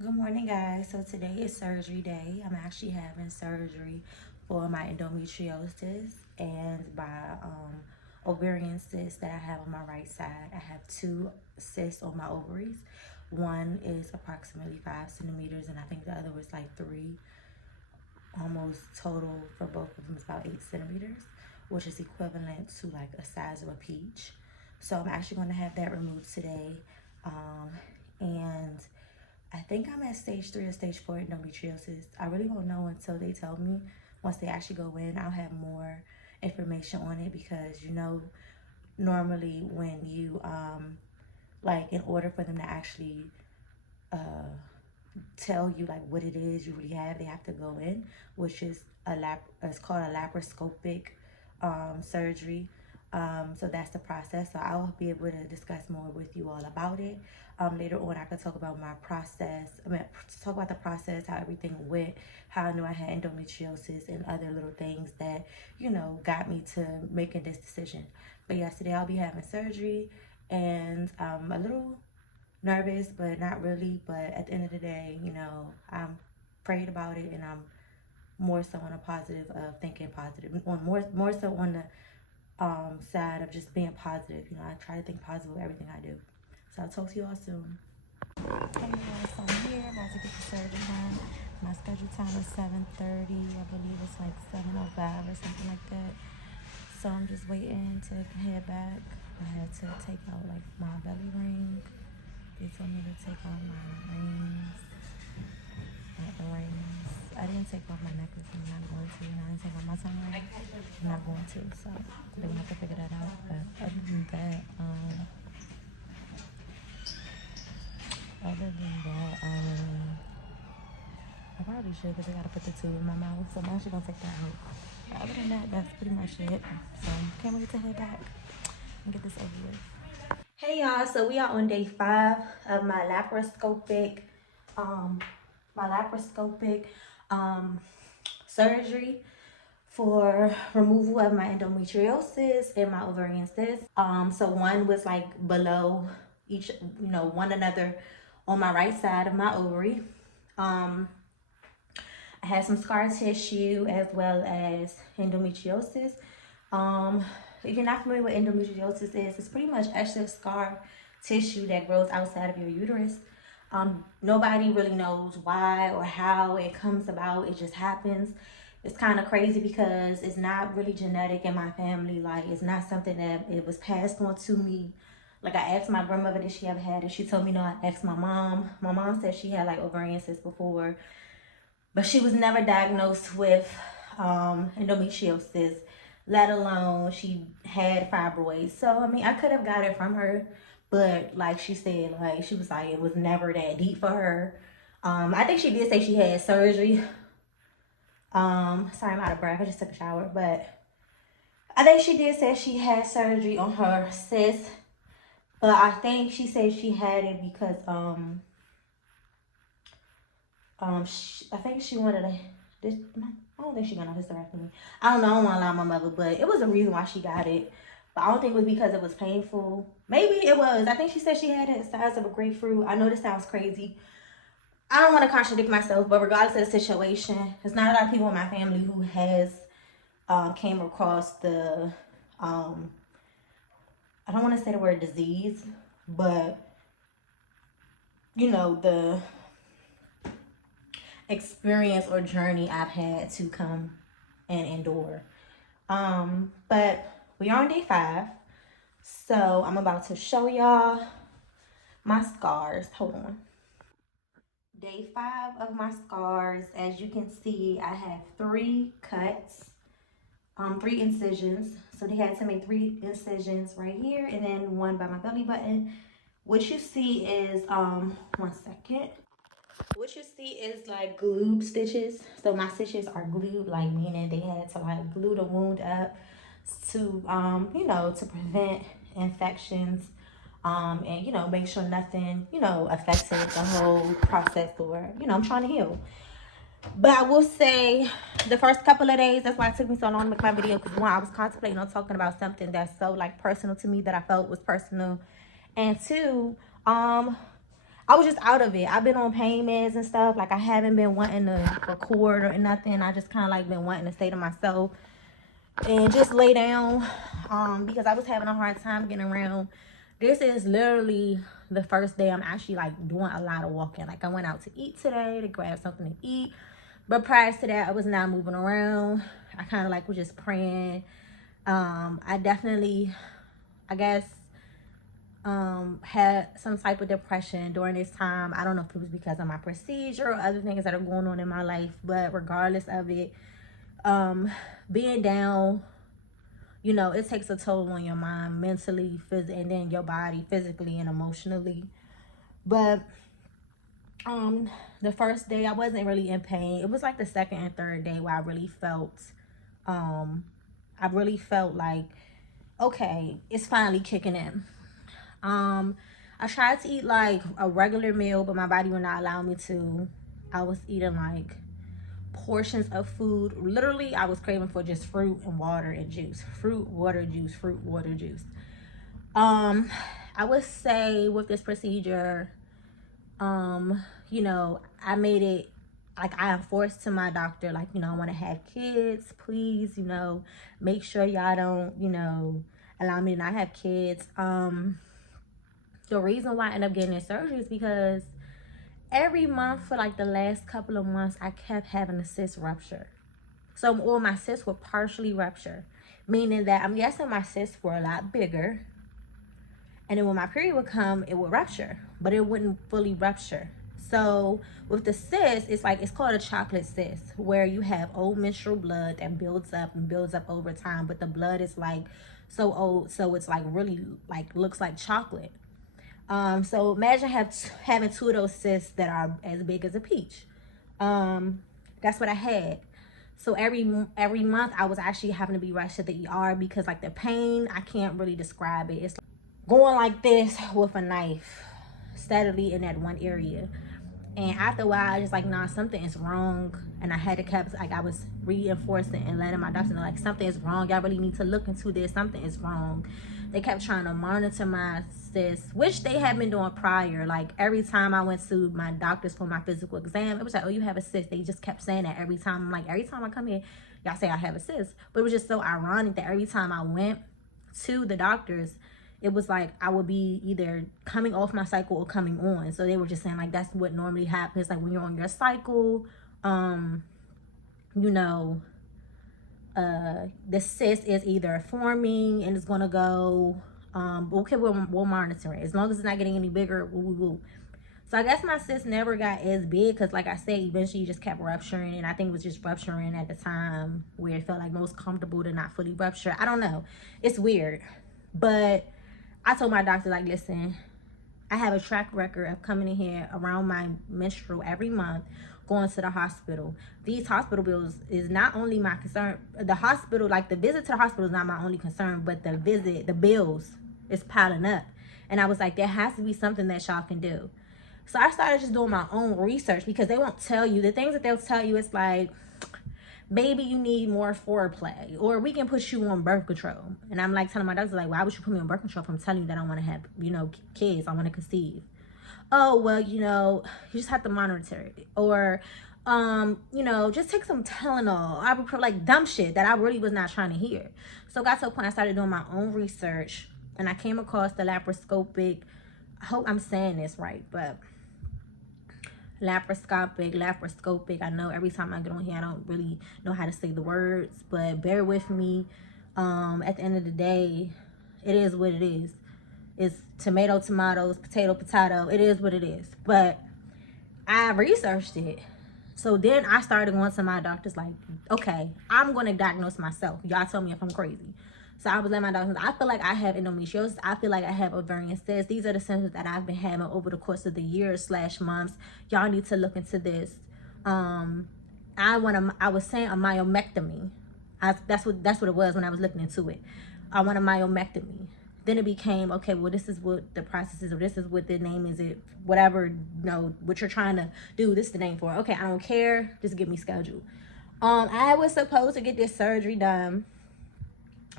Good morning, guys. So today is surgery day. I'm actually having surgery for my endometriosis and my ovarian cyst that I have on my right side. I have two cysts on my ovaries. One is approximately 5 centimeters, and I think the other was like three. Almost total for both of them is about 8 centimeters, which is equivalent to like a size of a peach. So I'm actually going to have that removed today, and I think I'm at stage 3 or stage 4 endometriosis. I really won't know until they tell me. Once they actually go in, I'll have more information on it because normally when you like in order for them to actually uh tell you like what it is you really have, they have to go in, which is it's called a laparoscopic surgery. So that's the process. So I'll be able to discuss more with you all about it. Later on, I could talk about my process. Talk about the process, how everything went, how I knew I had endometriosis, and other little things that, got me to making this decision. But yesterday, I'll be having surgery, and I'm a little nervous, but not really. But at the end of the day, I'm prayed about it, and I'm more so on a positive of thinking positive, on more so on the side of just being positive. I try to think positive with everything I do. So I'll talk to you all soon. Hey guys, so I'm here about to get the surgery done. My scheduled time is 7:30. I believe it's like 7:05 or something like that. So I'm just waiting to head back. I had to take out like my belly ring. They told me to take out my rings. Not the rings. I didn't take off my necklace. I'm not going to. And I didn't take off my tongue ring. I'm not going to. So they're gonna have to figure that out. But I probably should because they gotta put the tube in my mouth. So I'm actually gonna take that out. But other than that, that's pretty much it. So can't wait to head back and get this over with. Hey y'all, so we are on day 5 of um, my laparoscopic surgery for removal of my endometriosis and my ovarian cyst. So one was like below each, one another on my right side of my ovary. I had some scar tissue as well as endometriosis. If you're not familiar with endometriosis is, it's pretty much extra scar tissue that grows outside of your uterus. Nobody really knows why or how it comes about. It just happens. It's kind of crazy because it's not really genetic in my family. Like, it's not something that it was passed on to me. Like, I asked my grandmother, did she ever had it? She told me no. I asked my mom. My mom said she had like ovarian cyst before, but she was never diagnosed with endometriosis, let alone she had fibroids. So, I mean, I could have got it from her, but like she said, like she was like, it was never that deep for her. I think she did say she had surgery. Sorry, I'm out of breath. I just took a shower, but I think she did say she had surgery on her cyst. But I think she said she had it because I think she wanted a. I don't think she got no hysterectomy. I don't know. I don't want to lie to my mother, but it was a reason why she got it. But I don't think it was because it was painful. Maybe it was. I think she said she had it the size of a grapefruit. I know this sounds crazy. I don't want to contradict myself, but regardless of the situation, there's not a lot of people in my family who has came across the I don't want to say the word disease, but the experience or journey I've had to come and endure. But we are on day 5. So I'm about to show y'all my scars. Hold on. Day 5 of my scars. As you can see, I have 3 cuts, 3 incisions. So they had to make 3 incisions right here and then 1 by my belly button. What you see is, one second. What you see is like glued stitches. So my stitches are glued, like meaning they had to like glue the wound up to to prevent infections, and make sure nothing affected the whole process, or I'm trying to heal. But I will say the first couple of days, that's why it took me so long to make my video, because one, I was contemplating on talking about something that's so like personal to me, that I felt was personal, and two, I was just out of it. I've been on pain meds and stuff. Like, I haven't been wanting to record or nothing. I just kind of like been wanting to stay to myself and just lay down, because I was having a hard time getting around. This is literally the first day I'm actually like doing a lot of walking. Like, I went out to eat today to grab something to eat, but prior to that I was not moving around. I kind of like was just praying. I definitely, I guess, had some type of depression during this time. I don't know if it was because of my procedure or other things that are going on in my life, but regardless of it, being down, you know, it takes a toll on your mind mentally, physically, and then your body physically and emotionally. But the first day I wasn't really in pain. It was like the second and third day where I really felt like, okay, it's finally kicking in. I tried to eat like a regular meal, but my body would not allow me to. I was eating like portions of food. Literally, I was craving for just fruit and water and juice. Fruit, water, juice, fruit, water, juice. I would say with this procedure, you know, I made it, like, I enforced to my doctor, like, you know, I want to have kids. Please, you know, make sure y'all don't, you know, allow me to not have kids. The reason why I ended up getting this surgery is because every month for like the last couple of months, I kept having a cyst rupture. So all my cysts were partially rupture, meaning that I'm guessing my cysts were a lot bigger. And then when my period would come, it would rupture, but it wouldn't fully rupture. So with the cyst, it's like, it's called a chocolate cyst, where you have old menstrual blood that builds up and builds up over time, but the blood is like so old, so it's like really like looks like chocolate. So imagine having two of those cysts that are as big as a peach. That's what I had. So every month I was actually having to be rushed to the ER because like the pain, I can't really describe it. It's like going like this with a knife steadily in that one area. And after a while, I just like, nah, something is wrong. And I had to keep, like, I was reinforcing and letting my doctor know, like, something is wrong. Y'all really need to look into this. Something is wrong. They kept trying to monitor my cysts, which they had been doing prior. Like, every time I went to my doctors for my physical exam, it was like, oh, you have a cyst. They just kept saying that every time. I'm like, every time I come here, y'all say I have a cyst. But it was just so ironic that every time I went to the doctors, it was like I would be either coming off my cycle or coming on. So they were just saying, like, that's what normally happens. Like, when you're on your cycle, you know, the cyst is either forming and it's going to go, okay, we'll monitor it. As long as it's not getting any bigger, we'll. So I guess my cyst never got as big because, like I said, eventually it just kept rupturing. And I think it was just rupturing at the time where it felt like most comfortable to not fully rupture. I don't know. It's weird. But I told my doctor, like, listen, I have a track record of coming in here around my menstrual every month, going to the hospital. These hospital bills is not only my concern. The hospital, like, the visit to the hospital is not my only concern, but the bills is piling up. And I was like, there has to be something that y'all can do. So I started just doing my own research because they won't tell you. The things that they'll tell you is like, maybe you need more foreplay, or we can put you on birth control. And I'm like telling my doctor, like, why would you put me on birth control if I'm telling you that I want to have, you know, kids, I want to conceive? Oh, well, you know, you just have to monitor it. Or, you know, just take some Tylenol. I would like dumb shit that I really was not trying to hear. So got to a point I started doing my own research, and I came across the laparoscopic, I hope I'm saying this right, but laparoscopic. I know every time I get on here, I don't really know how to say the words, but bear with me. At the end of the day, it is what it is. It's tomatoes, potato. It is what it is. But I researched it. So then I started going to my doctors like, okay, I'm going to diagnose myself. Y'all tell me if I'm crazy. So I was letting my doctor know, I feel like I have endometriosis. I feel like I have ovarian cyst. These are the symptoms that I've been having over the course of the years/months. Y'all need to look into this. I was saying a myomectomy. That's what it was when I was looking into it. I want a myomectomy. Then it became, okay, well, this is what the process is, or this is what the name is, it whatever, you know, what you're trying to do, this is the name for it. Okay, I don't care, just get me scheduled. I was supposed to get this surgery done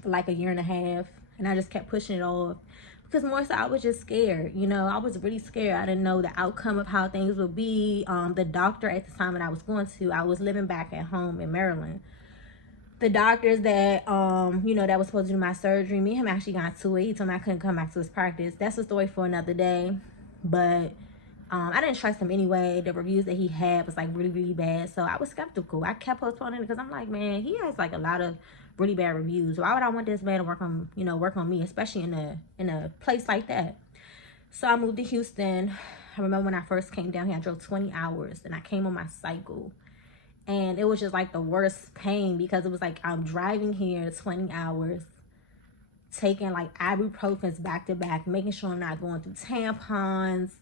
for like a year and a half, and I just kept pushing it off because more so I was just scared. You know, I was really scared. I didn't know the outcome of how things would be. The doctor at the time that I was going to, I was living back at home in Maryland. The doctors that you know, that was supposed to do my surgery, me and him actually got to it. He told me I couldn't come back to his practice. That's a story for another day. But I didn't trust him anyway. The reviews that he had was like really, really bad. So I was skeptical. I kept postponing it because I'm like, man, he has like a lot of really bad reviews. Why would I want this man to work on, you know, work on me, especially in a place like that? So I moved to Houston. I remember when I first came down here, I drove 20 hours and I came on my cycle. And it was just like the worst pain because it was like I'm driving here 20 hours, taking like ibuprofens back to back, making sure I'm not going through tampons.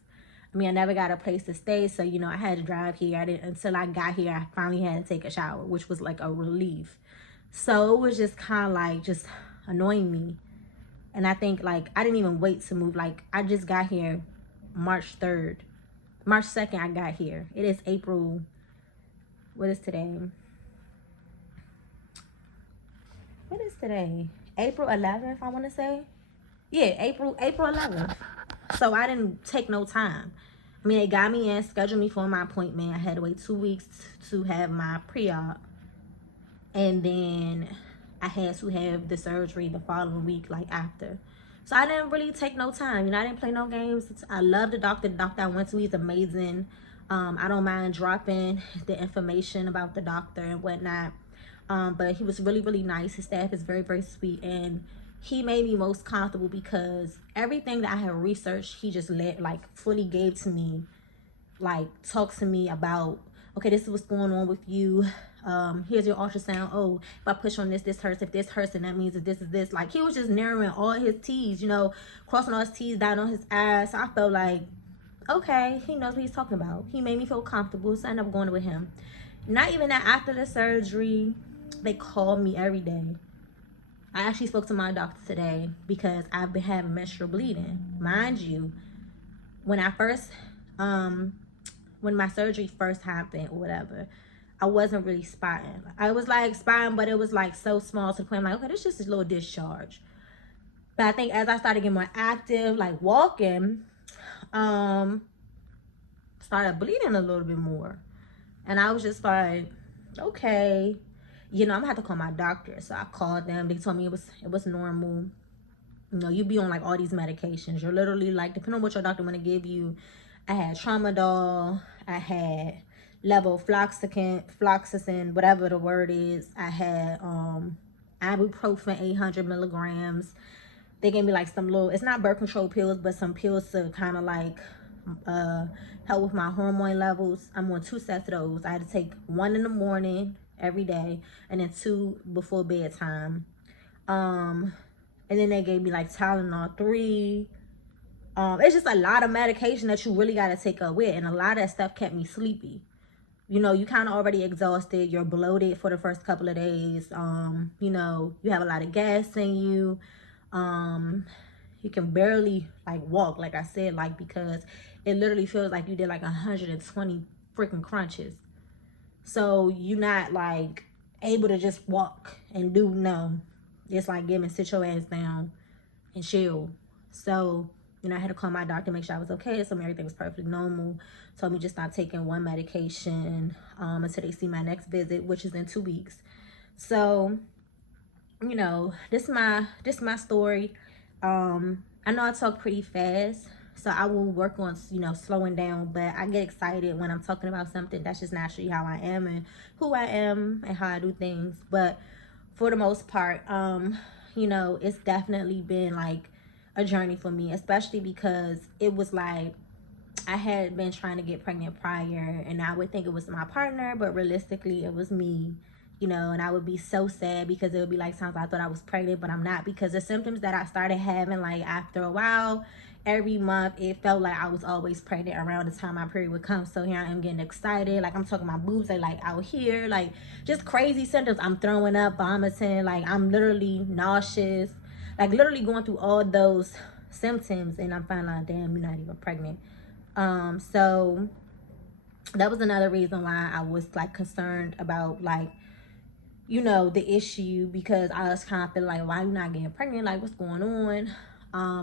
I mean, I never got a place to stay, so, you know, I had to drive here. Until I got here, I finally had to take a shower, which was like a relief. So it was just kind of like just annoying me. And I think like I didn't even wait to move. Like I just got here March 3rd. March 2nd I got here. It is April. What is today? What is today? April 11th, I want to say. Yeah, April 11th. So I didn't take no time. I mean, they got me in, scheduled me for my appointment. I had to wait 2 weeks to have my pre-op. And then I had to have the surgery the following week, like after. So I didn't really take no time. You know, I didn't play no games. I love the doctor. The doctor I went to, he's amazing. I don't mind dropping the information about the doctor and whatnot. But he was really, really nice. His staff is very, very sweet. And he made me most comfortable because everything that I had researched, he just fully gave to me. Like, talk to me about, okay, this is what's going on with you. Here's your ultrasound. Oh, if I push on this, this hurts. If this hurts, then that means that this is this. Like, he was just narrowing all his T's, you know, crossing all his T's, down on his I's. So I felt like, okay, he knows what he's talking about. He made me feel comfortable, so I ended up going with him. Not even that, after the surgery, they called me every day. I actually spoke to my doctor today because I've been having menstrual bleeding. Mind you, when I first, when my surgery first happened or whatever, I wasn't really spotting. I was like spotting, but it was like so small to the point I'm like, okay, this is just a little discharge. But I think as I started getting more active, like walking, started bleeding a little bit more. And I was just like, okay, you know, I'm gonna have to call my doctor. So I called them. They told me it was normal. You know, you be on like all these medications. You're literally like, depending on what your doctor want to give you. I had tramadol, I had levofloxacin, whatever the word is. I had ibuprofen, 800 milligrams. They gave me like some little, it's not birth control pills, but some pills to kind of like help with my hormone levels. I'm on 2 sets of those. I had to take 1 in the morning every day and then 2 before bedtime. And then they gave me like Tylenol 3. It's just a lot of medication that you really got to take up with, and a lot of that stuff kept me sleepy. You know, you kind of already exhausted. You're bloated for the first couple of days. You know, you have a lot of gas in you. You can barely like walk, like I said, like, because it literally feels like you did like 120 freaking crunches. So you're not like able to just walk and do, no. It's like, sit your ass down and chill. So, you know, I had to call my doctor, make sure I was okay. So everything was perfectly normal. Told me just stop taking one medication until they see my next visit, which is in 2 weeks. So, you know, this is my story. I know I talk pretty fast, so I will work on, you know, slowing down, but I get excited when I'm talking about something. That's just naturally how I am and who I am and how I do things. But for the most part, you know, it's definitely been like a journey for me, especially because it was like I had been trying to get pregnant prior, and I would think it was my partner, but realistically it was me. You know, and I would be so sad because it would be like times I thought I was pregnant, but I'm not, because the symptoms that I started having, like after a while, every month, it felt like I was always pregnant around the time my period would come. So here I am getting excited. Like, I'm talking, my boobs are like out here, like just crazy symptoms. I'm throwing up, vomiting, like I'm literally nauseous, like literally going through all those symptoms, and I'm finding out, damn, you're not even pregnant. So that was another reason why I was like concerned about, like, you know, the issue, because I was kind of feeling like, why you not getting pregnant? Like, what's going on?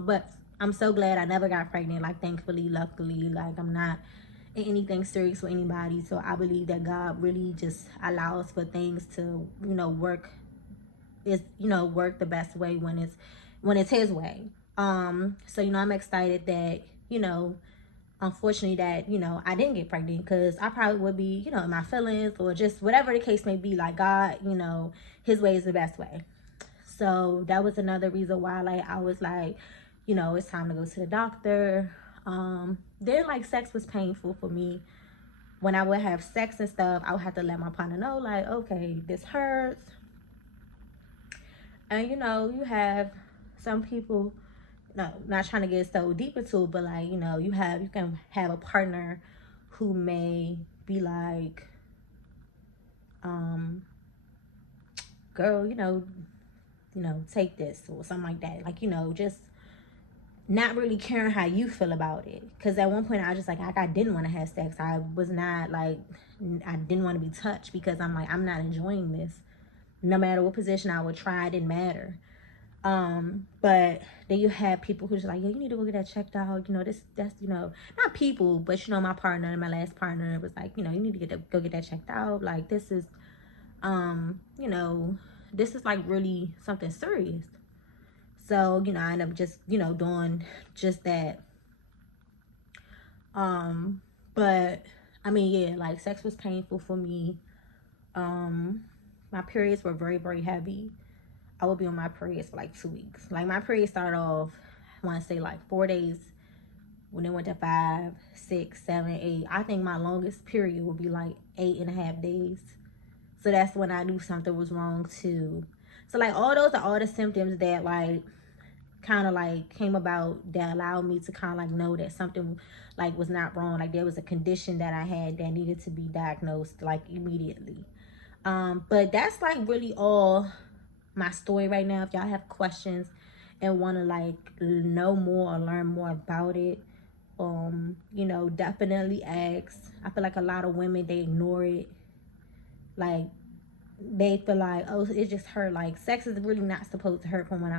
But I'm so glad I never got pregnant. Like, thankfully, luckily, like, I'm not in anything serious with anybody. So I believe that God really just allows for things to, you know, work work the best way when it's his way. So, you know, I'm excited that, you know, unfortunately that, you know, I didn't get pregnant, because I probably would be, you know, in my feelings or just whatever the case may be. Like, God, you know, his way is the best way. So that was another reason why, like, I was like, you know, it's time to go to the doctor. Then, like, sex was painful for me. When I would have sex and stuff, I would have to let my partner know, like, okay, this hurts. And, you know, you have some people, no, not trying to get so deep into it, but, like, you know, you can have a partner who may be like, girl, you know, take this or something like that. Like, you know, just not really caring how you feel about it. Because at one point I was just like I didn't want to have sex. I was not like, I didn't want to be touched, because I'm like, I'm not enjoying this. No matter what position I would try, it didn't matter. But then you have people who's like, yeah, you need to go get that checked out. You know, that's, you know, not people, but, you know, my partner, my last partner was like, you know, you need to go get that checked out. Like, this is, you know, this is like really something serious. So, you know, I ended up just, you know, doing just that. But I mean, yeah, like, sex was painful for me. My periods were very, very heavy. I would be on my periods for like 2 weeks. Like, my periods started off, I want to say, like 4 days. When it went to 5, 6, 7, 8, I think my longest period would be like 8.5 days. So that's when I knew something was wrong too. So, like, all those are all the symptoms that, like, kind of like came about that allowed me to kind of like know that something like was not wrong. Like, there was a condition that I had that needed to be diagnosed like immediately. But that's like really all my story right now. If y'all have questions and want to like know more or learn more about it, you know, definitely ask. I feel like a lot of women, they ignore it. Like, they feel like, oh, it just hurt. Like, sex is really not supposed to hurt. From what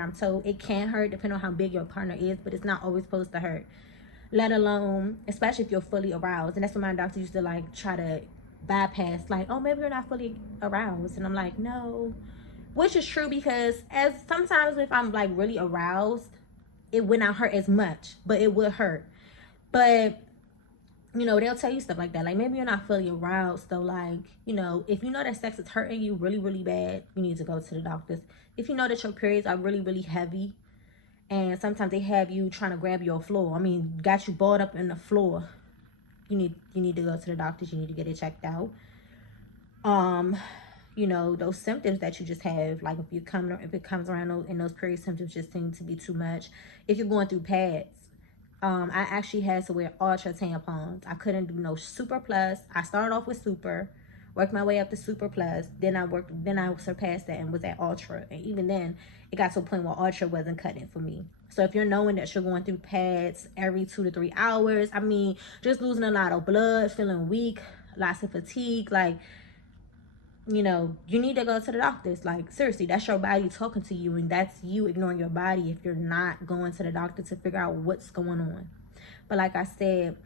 I'm told, it can hurt depending on how big your partner is, but it's not always supposed to hurt. Let alone, especially if you're fully aroused. And that's what my doctor used to like try to bypass, like, oh, maybe you're not fully aroused. And I'm like, no. Which is true, because as sometimes if I'm like really aroused, it would not hurt as much, but it would hurt. But, you know, they'll tell you stuff like that. Like, maybe you're not fully aroused. So, like, you know, if you know that sex is hurting you really, really bad, you need to go to the doctors. If you know that your periods are really, really heavy, and sometimes they have you trying to grab your floor, I mean, got you balled up in the floor, you need to go to the doctors. You need to get it checked out. You know, those symptoms that you just have, like, if it comes around and those period symptoms just seem to be too much. If you're going through pads, I actually had to wear ultra tampons. I couldn't do no super plus. I started off with super, worked my way up to super plus. Then I surpassed that and was at ultra. And even then, it got to a point where ultra wasn't cutting for me. So if you're knowing that you're going through pads every 2 to 3 hours, I mean, just losing a lot of blood, feeling weak, lots of fatigue, like, you know, you need to go to the doctors. Like, seriously, that's your body talking to you, and that's you ignoring your body if you're not going to the doctor to figure out what's going on. But like I said,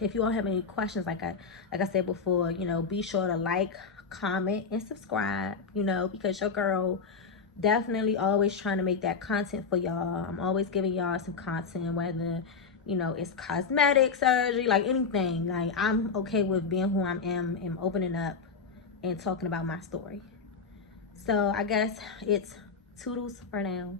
if you all have any questions, like I said before, you know, be sure to like, comment, and subscribe, you know, because your girl definitely always trying to make that content for y'all. I'm always giving y'all some content, whether, you know, it's cosmetic surgery, like anything. Like, I'm okay with being who I am and opening up and talking about my story. So I guess it's toodles for now.